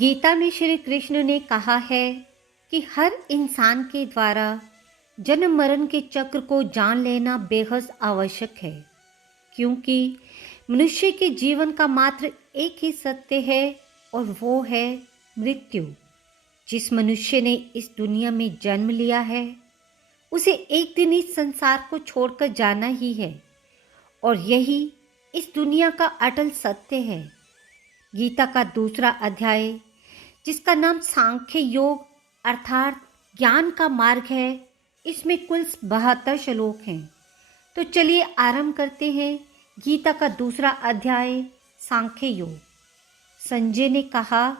गीता में श्री कृष्ण ने कहा है कि हर इंसान के द्वारा जन्म मरण के चक्र को जान लेना बेहद आवश्यक है, क्योंकि मनुष्य के जीवन का मात्र एक ही सत्य है और वो है मृत्यु। जिस मनुष्य ने इस दुनिया में जन्म लिया है उसे एक दिन इस संसार को छोड़कर जाना ही है और यही इस दुनिया का अटल सत्य है। गीता का दूसरा अध्याय, जिसका नाम सांख्य योग अर्थात ज्ञान का मार्ग है, इसमें कुल 72 श्लोक हैं। तो चलिए आरंभ करते हैं गीता का दूसरा अध्याय, सांख्य योग। संजय ने कहा,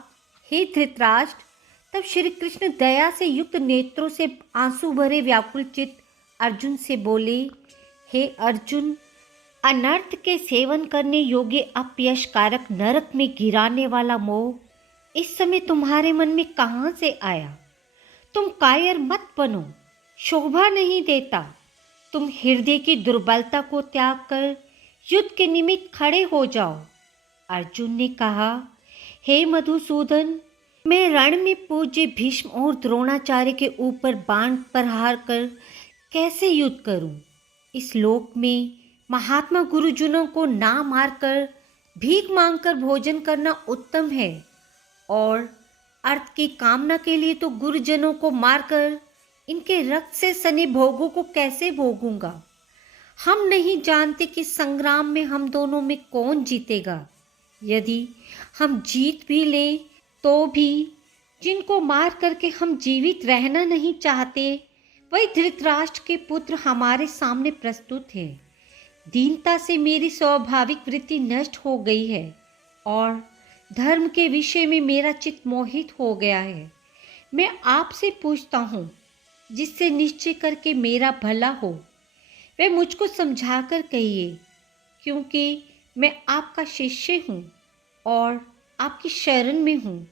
हे धृतराष्ट्र। तब श्री कृष्ण दया से युक्त नेत्रों से आंसू भरे व्याकुल चित्त अर्जुन से बोले, हे अर्जुन, अनर्थ के सेवन करने योग्य अपयशकारक नरक में गिराने वाला मोह इस समय तुम्हारे मन में कहाँ से आया? तुम कायर मत बनो, शोभा नहीं देता। तुम हृदय की दुर्बलता को त्याग कर युद्ध के निमित्त खड़े हो जाओ। अर्जुन ने कहा, हे मधुसूदन, मैं रण में पूज्य भीष्म और द्रोणाचार्य के ऊपर बाण प्रहार कर कैसे युद्ध करूं? इस लोक में महात्मा गुरुजनों को ना मारकर भीख मांगकर भोजन करना उत्तम है, और अर्थ की कामना के लिए तो गुरुजनों को मारकर इनके रक्त से सने भोगों को कैसे भोगूंगा? हम नहीं जानते कि संग्राम में हम दोनों में कौन जीतेगा। यदि हम जीत भी लें तो भी जिनको मार करके हम जीवित रहना नहीं चाहते, वही धृतराष्ट्र के पुत्र हमारे सामने प्रस्तुत है। दीनता से मेरी स्वाभाविक वृत्ति नष्ट हो गई है और धर्म के विषय में मेरा चित्त मोहित हो गया है। मैं आपसे पूछता हूँ, जिससे निश्चय करके मेरा भला हो, वह मुझको समझाकर कहिए, क्योंकि मैं आपका शिष्य हूँ और आपकी शरण में हूँ।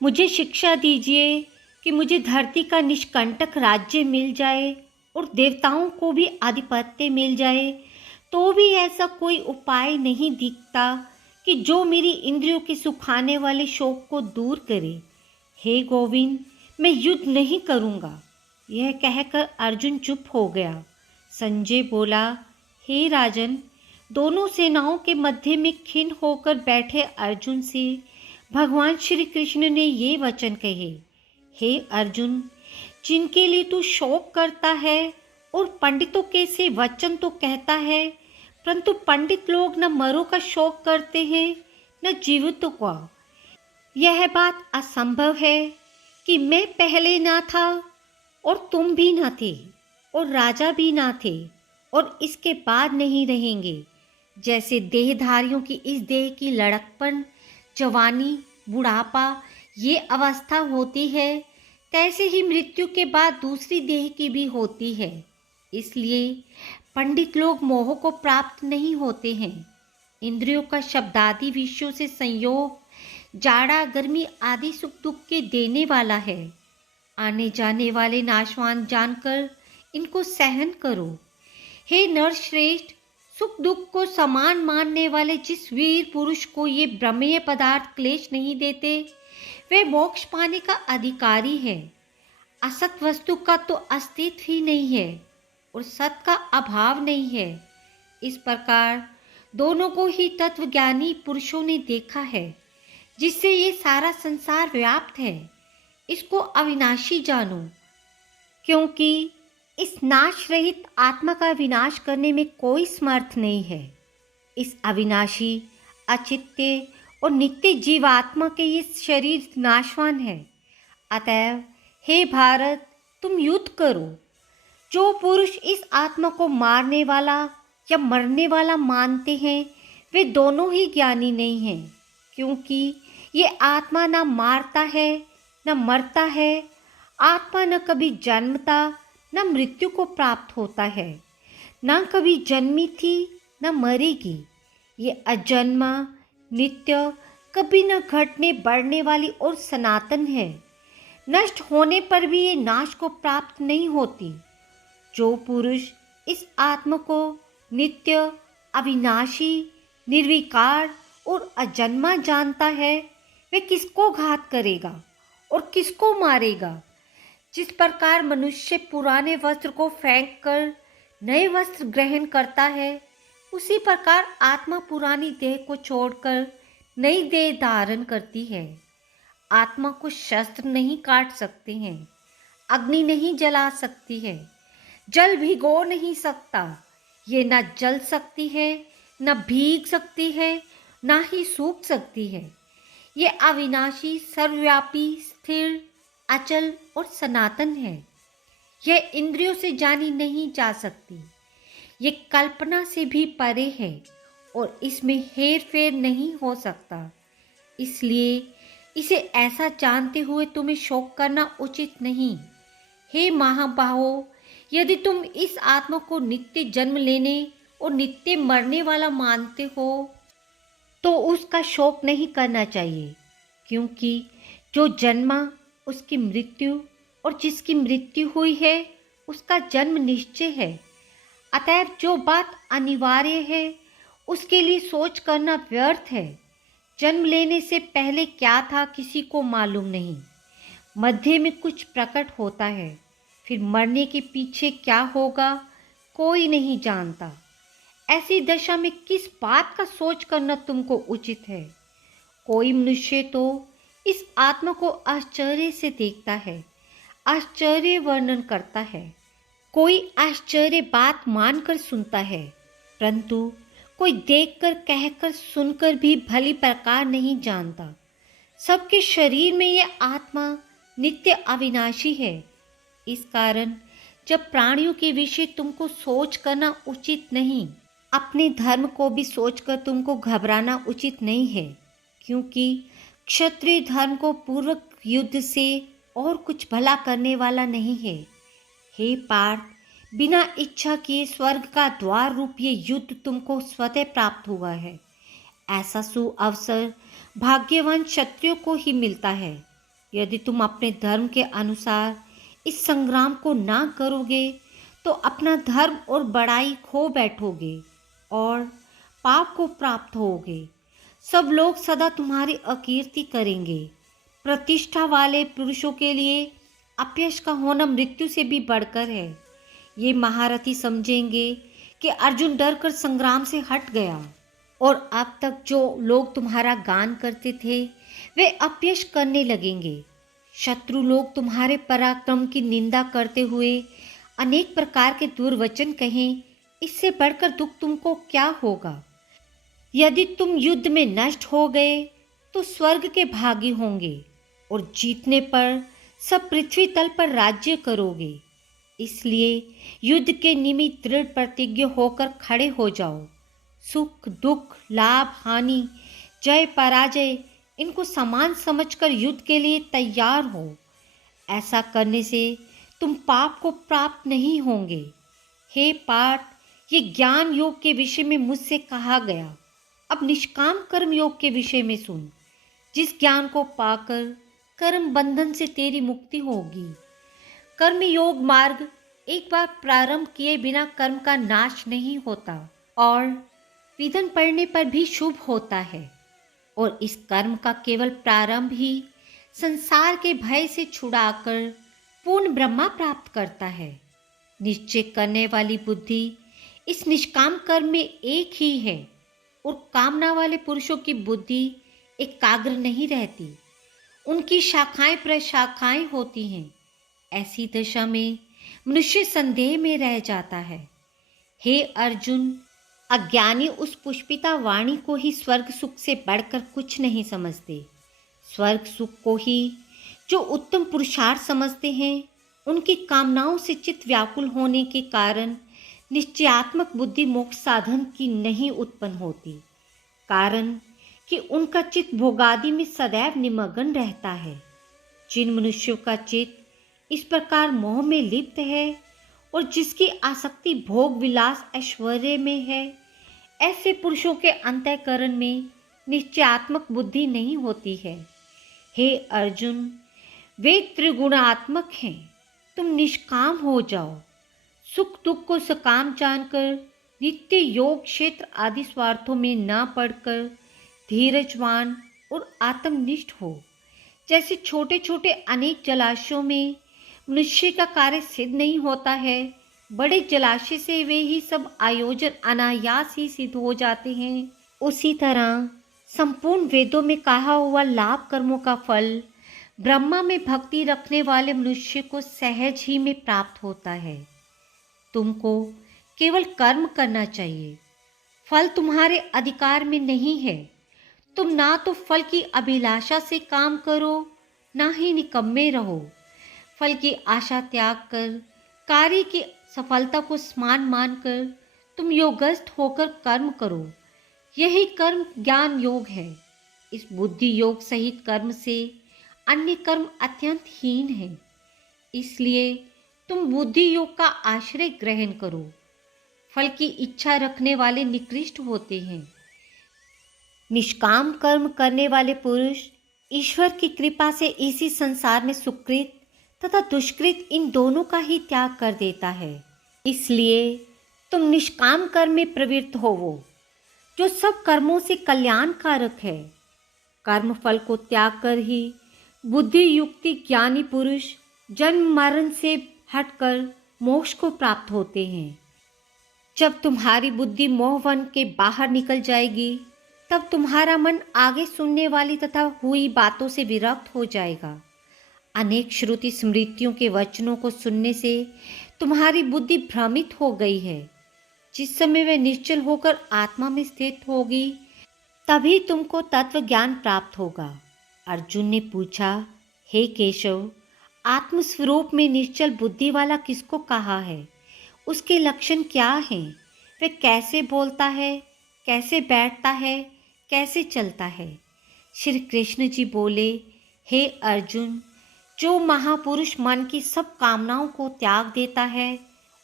मुझे शिक्षा दीजिए कि मुझे धरती का निष्कंटक राज्य मिल जाए और देवताओं को भी आधिपत्य मिल जाए, तो भी ऐसा कोई उपाय नहीं दिखता कि जो मेरी इंद्रियों के सुखाने वाले शोक को दूर करे। हे गोविंद, मैं युद्ध नहीं करूँगा। यह कहकर अर्जुन चुप हो गया। संजय बोला, हे राजन, दोनों सेनाओं के मध्य में खिन्न होकर बैठे अर्जुन से भगवान श्री कृष्ण ने ये वचन कहे, हे अर्जुन, जिनके लिए तू शोक करता है और पंडितों के से वचन तो कहता है, परंतु पंडित लोग न मरो का शोक करते हैं न जीवितों का। यह बात असंभव है कि मैं पहले ना था और तुम भी ना थे और राजा भी ना थे और इसके बाद नहीं रहेंगे। जैसे देहधारियों की इस देह की लड़कपन, जवानी, बुढ़ापा ये अवस्था होती है, तैसे ही मृत्यु के बाद दूसरी देह की भी होती है। इसलिए पंडित लोग मोह को प्राप्त नहीं होते हैं। इंद्रियों का शब्दादि विषयों से संयोग जाड़ा गर्मी आदि सुख दुख के देने वाला है। आने जाने वाले नाशवान जानकर इनको सहन करो। हे नरश्रेष्ठ, सुख दुख को समान मानने वाले जिस वीर पुरुष को ये ब्रह्मेय पदार्थ क्लेश नहीं देते, वे मोक्ष पाने का अधिकारी है। असत वस्तु का तो अस्तित्व ही नहीं है और सत का अभाव नहीं है। इस प्रकार दोनों को ही तत्वज्ञानी पुरुषों ने देखा है, जिससे ये सारा संसार व्याप्त है। इसको अविनाशी जानो, क्योंकि इस नाश रहित आत्मा का विनाश करने में कोई समर्थ नहीं है। इस अविनाशी, अचित्य और नित्य जीवात्मा के ये शरीर नाशवान है। अतएव हे भारत, तुम युद्ध करो। जो पुरुष इस आत्मा को मारने वाला या मरने वाला मानते हैं, वे दोनों ही ज्ञानी नहीं हैं, क्योंकि ये आत्मा न मारता है न मरता है। आत्मा न कभी जन्मता न मृत्यु को प्राप्त होता है, न कभी जन्मी थी न मरेगी। ये अजन्मा, नित्य, कभी न घटने बढ़ने वाली और सनातन है। नष्ट होने पर भी ये नाश को प्राप्त नहीं होती। जो पुरुष इस आत्मा को नित्य, अविनाशी, निर्विकार और अजन्मा जानता है, वे किसको घात करेगा और किसको मारेगा। जिस प्रकार मनुष्य पुराने वस्त्र को फेंक कर नए वस्त्र ग्रहण करता है, उसी प्रकार आत्मा पुरानी देह को छोड़कर नई देह धारण करती है। आत्मा को शस्त्र नहीं काट सकते हैं, अग्नि नहीं जला सकती है, जल भिगो नहीं सकता। ये न जल सकती है, न भीग सकती है, ना ही सूख सकती है। ये अविनाशी, सर्वव्यापी, स्थिर, अचल और सनातन है। यह इंद्रियों से जानी नहीं जा सकती। ये कल्पना से भी परे है और इसमें हेर फेर नहीं हो सकता। इसलिए इसे ऐसा जानते हुए तुम्हें शोक करना उचित नहीं। हे महाबाहो, यदि तुम इस आत्मा को नित्य जन्म लेने और नित्य मरने वाला मानते हो तो उसका शोक नहीं करना चाहिए, क्योंकि जो जन्मा उसकी मृत्यु और जिसकी मृत्यु हुई है उसका जन्म निश्चय है। अतएव जो बात अनिवार्य है उसके लिए सोच करना व्यर्थ है। जन्म लेने से पहले क्या था किसी को मालूम नहीं, मध्य में कुछ प्रकट होता है, फिर मरने के पीछे क्या होगा कोई नहीं जानता। ऐसी दशा में किस बात का सोच करना तुमको उचित है। कोई मनुष्य तो इस आत्मा को आश्चर्य से देखता है, आश्चर्य वर्णन करता है। कोई आश्चर्य बात मानकर सुनता है, परंतु कोई देखकर कहकर सुनकर भी भली प्रकार नहीं जानता। सबके शरीर में यह आत्मा नित्य अविनाशी है। इस कारण जब प्राणियों के विषय तुमको सोच करना उचित नहीं, अपने धर्म को भी सोचकर तुमको घबराना उचित नहीं है, क्योंकि क्षत्रिय धर्म को पूर्वक युद्ध से और कुछ भला करने वाला नहीं है। हे पार्थ, बिना इच्छा किए स्वर्ग का द्वार रूप ये युद्ध तुमको स्वतः प्राप्त हुआ है। ऐसा सुअवसर भाग्यवान क्षत्रियों को ही मिलता है। यदि तुम अपने धर्म के अनुसार इस संग्राम को ना करोगे तो अपना धर्म और बड़ाई खो बैठोगे और पाप को प्राप्त होगे। सब लोग सदा तुम्हारी अकीर्ति करेंगे। प्रतिष्ठा वाले पुरुषों के लिए अपयश का होना मृत्यु से भी बढ़कर है। ये महारथी समझेंगे कि अर्जुन डर कर संग्राम से हट गया, और अब तक जो लोग तुम्हारा गान करते थे वे अपयश करने लगेंगे। शत्रु लोग तुम्हारे पराक्रम की निंदा करते हुए अनेक प्रकार के दुर्वचन कहें, इससे बढ़कर दुख तुमको क्या होगा। यदि तुम युद्ध में नष्ट हो गए तो स्वर्ग के भागी होंगे और जीतने पर सब पृथ्वी तल पर राज्य करोगे। इसलिए युद्ध के निमित्त दृढ़ प्रतिज्ञ होकर खड़े हो जाओ। सुख दुख, लाभ हानि, जय पराजय, इनको समान समझकर युद्ध के लिए तैयार हो। ऐसा करने से तुम पाप को प्राप्त नहीं होंगे। हे पार्थ, ये ज्ञान योग के विषय में मुझसे कहा गया। अब निष्काम कर्म योग के विषय में सुन। जिस ज्ञान को पाकर कर्म बंधन से तेरी मुक्ति होगी। कर्म योग मार्ग एक बार प्रारंभ किए बिना कर्म का नाश नहीं होता और विधन पड़ने पर भी शुभ होता है, और इस कर्म का केवल प्रारंभ ही संसार के भय से छुड़ाकर पूर्ण ब्रह्मा प्राप्त करता है। निश्चय करने वाली बुद्धि इस निष्काम कर्म में एक ही है, और कामना वाले पुरुषों की बुद्धि एकाग्र नहीं रहती, उनकी शाखाएं प्रशाखाएं होती हैं। ऐसी दशा में मनुष्य संदेह में रह जाता है। हे अर्जुन, अज्ञानी उस पुष्पिता वाणी को ही स्वर्ग सुख से बढ़कर कुछ नहीं समझते। स्वर्ग सुख को ही जो उत्तम पुरुषार्थ समझते हैं, उनकी कामनाओं से चित्त व्याकुल होने के कारण निश्चयात्मक बुद्धि मोक्ष साधन की नहीं उत्पन्न होती, कारण कि उनका चित्त भोगादि में सदैव निमग्न रहता है। जिन मनुष्यों का चित्त इस प्रकार मोह में लिप्त है और जिसकी आसक्ति भोग विलास ऐश्वर्य में है, ऐसे पुरुषों के अंतःकरण में निश्चयात्मक बुद्धि नहीं होती है। हे अर्जुन, वे त्रिगुणात्मक हैं। तुम निष्काम हो जाओ। सुख दुख को सकाम जानकर नित्य योग क्षेत्र आदि स्वार्थों में न पड़कर धीरजवान और आत्मनिष्ठ हो। जैसे छोटे छोटे अनेक जलाशयों में मनुष्य का कार्य सिद्ध नहीं होता है, बड़े जलाशय से वे ही सब आयोजन अनायास ही सिद्ध हो जाते हैं, उसी तरह संपूर्ण वेदों में कहा हुआ लाभ कर्मों का फल ब्रह्मा में भक्ति रखने वाले मनुष्य को सहज ही में प्राप्त होता है। तुमको केवल कर्म करना चाहिए, फल तुम्हारे अधिकार में नहीं है। तुम ना तो फल की अभिलाषा से काम करो, ना ही निकम्मे रहो। फल की आशा त्याग कर कार्य की सफलता को समान मानकर तुम योगस्थ होकर कर्म करो। यही कर्म ज्ञान योग है। इस बुद्धि योग सहित कर्म से अन्य कर्म अत्यंत हीन है। इसलिए तुम बुद्धि योग का आश्रय ग्रहण करो। फल की इच्छा रखने वाले निकृष्ट होते हैं। निष्काम कर्म करने वाले पुरुष ईश्वर की कृपा से इसी संसार में सुकृत तथा दुष्कृत इन दोनों का ही त्याग कर देता है। इसलिए तुम निष्काम कर्म में प्रवृत्त होवो, जो सब कर्मों से कल्याणकारक है। कर्म फल को त्याग कर ही बुद्धि युक्ति ज्ञानी पुरुष जन्म मरण से हटकर मोक्ष को प्राप्त होते हैं। जब तुम्हारी बुद्धि मोहवन के बाहर निकल जाएगी, तब तुम्हारा मन आगे सुनने वाली तथा हुई बातों से विरक्त हो जाएगा। अनेक श्रुति स्मृतियों के वचनों को सुनने से तुम्हारी बुद्धि भ्रमित हो गई है। जिस समय वह निश्चल होकर आत्मा में स्थित होगी, तभी तुमको तत्व ज्ञान प्राप्त होगा। अर्जुन ने पूछा, हे केशव, आत्मस्वरूप में निश्चल बुद्धि वाला किसको कहा है? उसके लक्षण क्या हैं? वह कैसे बोलता है, कैसे बैठता है, कैसे चलता है? श्री कृष्ण जी बोले, हे अर्जुन, जो महापुरुष मन की सब कामनाओं को त्याग देता है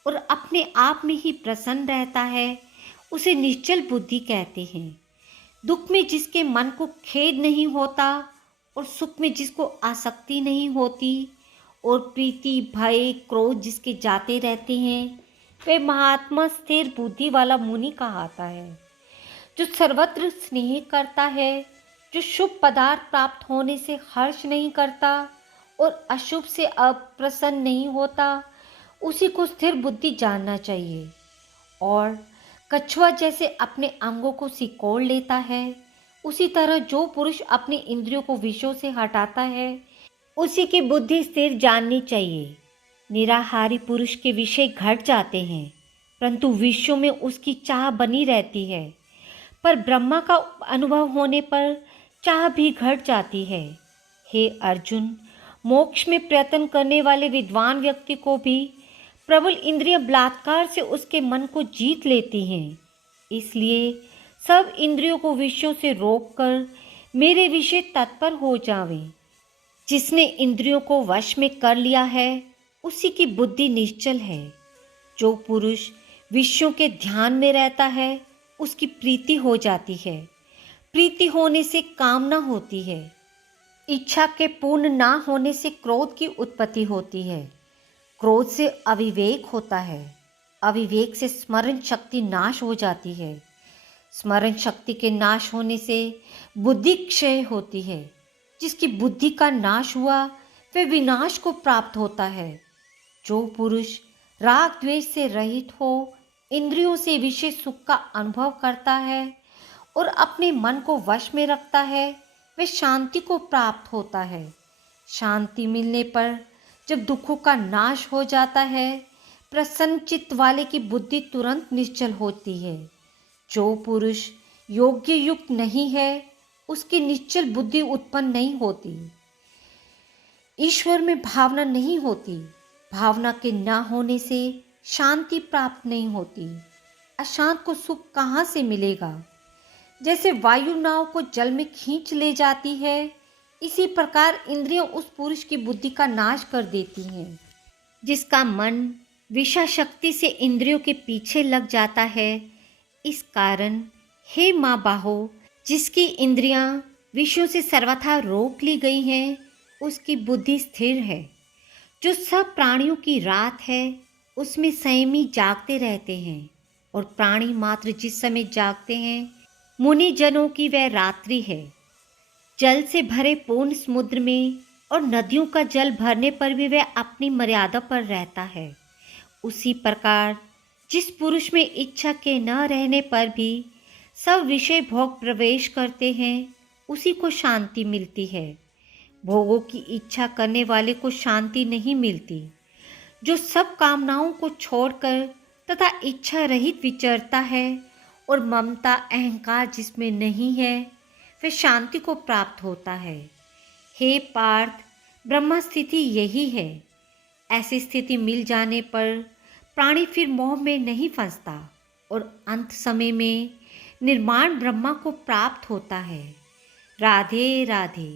और अपने आप में ही प्रसन्न रहता है, उसे निश्चल बुद्धि कहते हैं। दुख में जिसके मन को खेद नहीं होता और सुख में जिसको आसक्ति नहीं होती और प्रीति भय क्रोध जिसके जाते रहते हैं, वे महात्मा स्थिर बुद्धि वाला मुनि कहाता है। जो सर्वत्र स्नेह करता है, जो शुभ पदार्थ प्राप्त होने से हर्ष नहीं करता और अशुभ से अप्रसन्न नहीं होता, उसी को स्थिर बुद्धि जानना चाहिए। और कछुआ जैसे अपने अंगों को सिकोड़ लेता है, उसी तरह जो पुरुष अपने इंद्रियों को विषयों से हटाता है, उसी की बुद्धि स्थिर जाननी चाहिए। निराहारी पुरुष के विषय घट जाते हैं, परंतु विषयों में उसकी चाह बनी रहती है। पर ब्रह्मा का अनुभव होने पर चाह भी घट जाती है। हे अर्जुन, मोक्ष में प्रयत्न करने वाले विद्वान व्यक्ति को भी प्रबल इंद्रिय बलात्कार से उसके मन को जीत लेती हैं। इसलिए सब इंद्रियों को विषयों से रोककर मेरे विषय तत्पर हो जावें। जिसने इंद्रियों को वश में कर लिया है, उसी की बुद्धि निश्चल है। जो पुरुष विषयों के ध्यान में रहता है, उसकी प्रीति हो जाती है। प्रीति होने से कामना होती है। इच्छा के पूर्ण ना होने से क्रोध की उत्पत्ति होती है। क्रोध से अविवेक होता है। अविवेक से स्मरण शक्ति नाश हो जाती है। स्मरण शक्ति के नाश होने से बुद्धि क्षय होती है। जिसकी बुद्धि का नाश हुआ, वह विनाश को प्राप्त होता है। जो पुरुष राग द्वेष से रहित हो, इंद्रियों से विषय सुख का अनुभव करता है और अपने मन को वश में रखता है, वह शांति को प्राप्त होता है। शांति मिलने पर जब दुखों का नाश हो जाता है, प्रसन्न चित्त वाले की बुद्धि तुरंत निश्चल होती है। जो पुरुष योग्य युक्त नहीं है, उसकी निश्चल बुद्धि उत्पन्न नहीं होती। ईश्वर में भावना नहीं होती। भावना के न होने से शांति प्राप्त नहीं होती। अशांत को सुख कहाँ से मिलेगा? जैसे वायु नाव को जल में खींच ले जाती है, इसी प्रकार इंद्रियां उस पुरुष की बुद्धि का नाश कर देती हैं। जिसका मन विषय शक्ति से इंद्रियों के पीछे लग जाता है, इस कारण हे माँ बाहो, जिसकी इंद्रियां विषयों से सर्वथा रोक ली गई हैं, उसकी बुद्धि स्थिर है। जो सब प्राणियों की रात है, उसमें संयमी जागते रहते हैं, और प्राणी मात्र जिस समय जागते हैं, मुनि जनों की वह रात्रि है। जल से भरे पूर्ण समुद्र में और नदियों का जल भरने पर भी वह अपनी मर्यादा पर रहता है, उसी प्रकार जिस पुरुष में इच्छा के न रहने पर भी सब विषय भोग प्रवेश करते हैं, उसी को शांति मिलती है। भोगों की इच्छा करने वाले को शांति नहीं मिलती। जो सब कामनाओं को छोड़कर तथा इच्छा रहित विचरता है और ममता अहंकार जिसमें नहीं है, वह शांति को प्राप्त होता है। हे पार्थ, ब्रह्म स्थिति यही है। ऐसी स्थिति मिल जाने पर प्राणी फिर मोह में नहीं फंसता और अंत समय में निर्माण ब्रह्मा को प्राप्त होता है। राधे राधे।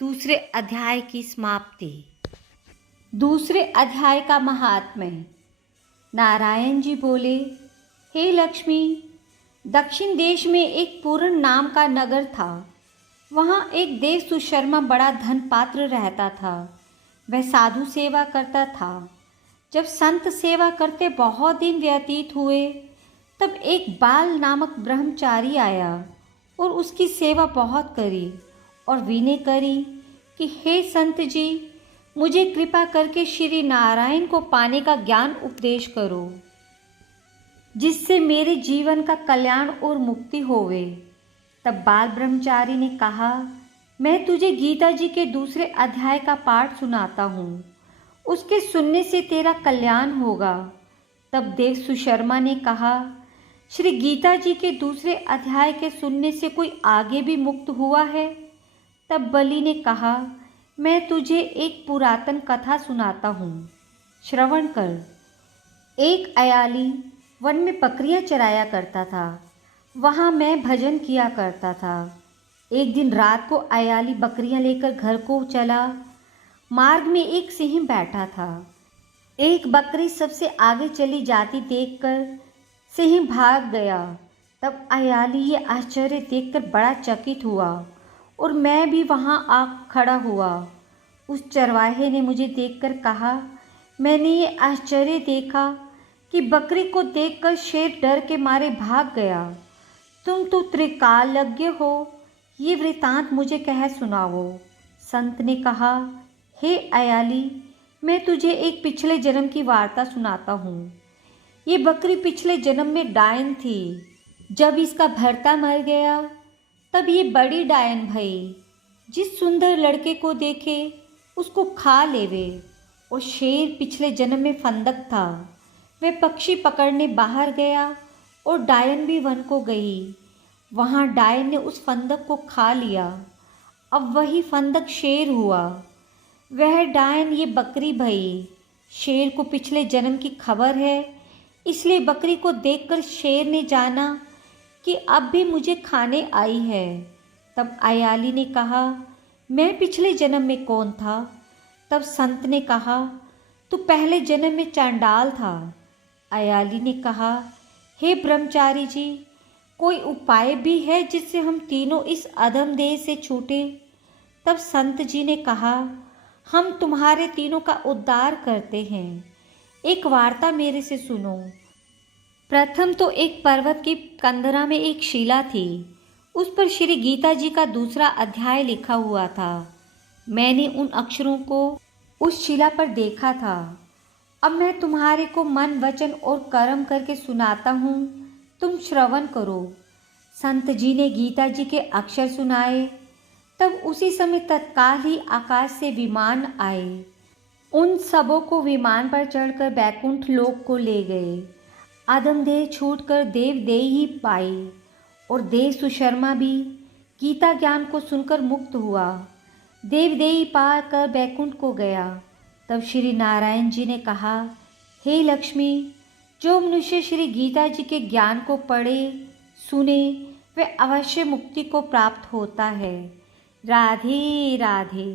दूसरे अध्याय की समाप्ति। दूसरे अध्याय का महात्म्य। नारायण जी बोले, हे लक्ष्मी, दक्षिण देश में एक पूर्ण नाम का नगर था। वहाँ एक देव सुशर्मा बड़ा धन पात्र रहता था। वह साधु सेवा करता था। जब संत सेवा करते बहुत दिन व्यतीत हुए, तब एक बाल नामक ब्रह्मचारी आया और उसकी सेवा बहुत करी और विनय करी कि हे संत जी, मुझे कृपा करके श्री नारायण को पाने का ज्ञान उपदेश करो, जिससे मेरे जीवन का कल्याण और मुक्ति होवे। तब बाल ब्रह्मचारी ने कहा, मैं तुझे गीता जी के दूसरे अध्याय का पाठ सुनाता हूँ, उसके सुनने से तेरा कल्याण होगा। तब देव सुशर्मा ने कहा, श्री गीता जी के दूसरे अध्याय के सुनने से कोई आगे भी मुक्त हुआ है? तब बलि ने कहा, मैं तुझे एक पुरातन कथा सुनाता हूँ, श्रवण कर। एक अयाली वन में बकरियां चराया करता था। वहाँ मैं भजन किया करता था। एक दिन रात को अयाली बकरियां लेकर घर को चला। मार्ग में एक सिंह बैठा था। एक बकरी सबसे आगे चली जाती देखकर सिंह भाग गया। तब अयाली ये आश्चर्य देखकर बड़ा चकित हुआ और मैं भी वहाँ आ खड़ा हुआ। उस चरवाहे ने मुझे देखकर कहा, मैंने ये आश्चर्य देखा कि बकरी को देखकर शेर डर के मारे भाग गया। तुम तो त्रिकालज्ञ हो, ये वृतांत मुझे कह सुनाओ। संत ने कहा, हे अयाली, मैं तुझे एक पिछले जन्म की वार्ता सुनाता हूँ। ये बकरी पिछले जन्म में डायन थी। जब इसका भर्ता मर गया, तब ये बड़ी डायन भई। जिस सुंदर लड़के को देखे उसको खा लेवे। और शेर पिछले जन्म में फंदक था। वह पक्षी पकड़ने बाहर गया और डायन भी वन को गई। वहाँ डायन ने उस फंदक को खा लिया। अब वही फंदक शेर हुआ। वह डायन ये बकरी भई। शेर को पिछले जन्म की खबर है, इसलिए बकरी को देखकर शेर ने जाना कि अब भी मुझे खाने आई है। तब अयाली ने कहा, मैं पिछले जन्म में कौन था? तब संत ने कहा, तू पहले जन्म में चांडाल था। अयाली ने कहा, हे ब्रह्मचारी जी, कोई उपाय भी है जिससे हम तीनों इस अधम देह से छूटे? तब संत जी ने कहा, हम तुम्हारे तीनों का उद्धार करते हैं। एक वार्ता मेरे से सुनो। प्रथम तो एक पर्वत की कंदरा में एक शिला थी। उस पर श्री गीता जी का दूसरा अध्याय लिखा हुआ था। मैंने उन अक्षरों को उस शिला पर देखा था। अब मैं तुम्हारे को मन, वचन और कर्म करके सुनाता हूँ, तुम श्रवण करो। संत जी ने गीता जी के अक्षर सुनाए। तब उसी समय तत्काल ही आकाश से विमान आए। उन सबों को विमान पर चढ़कर बैकुंठ लोक को ले गए। आदम देह छूटकर देव देह ही पाई और देव सुशर्मा भी गीता ज्ञान को सुनकर मुक्त हुआ। देव देही पार कर बैकुंठ को गया। तब श्री नारायण जी ने कहा, हे लक्ष्मी, जो मनुष्य श्री गीता जी के ज्ञान को पढ़े सुने, वह अवश्य मुक्ति को प्राप्त होता है। राधे राधे।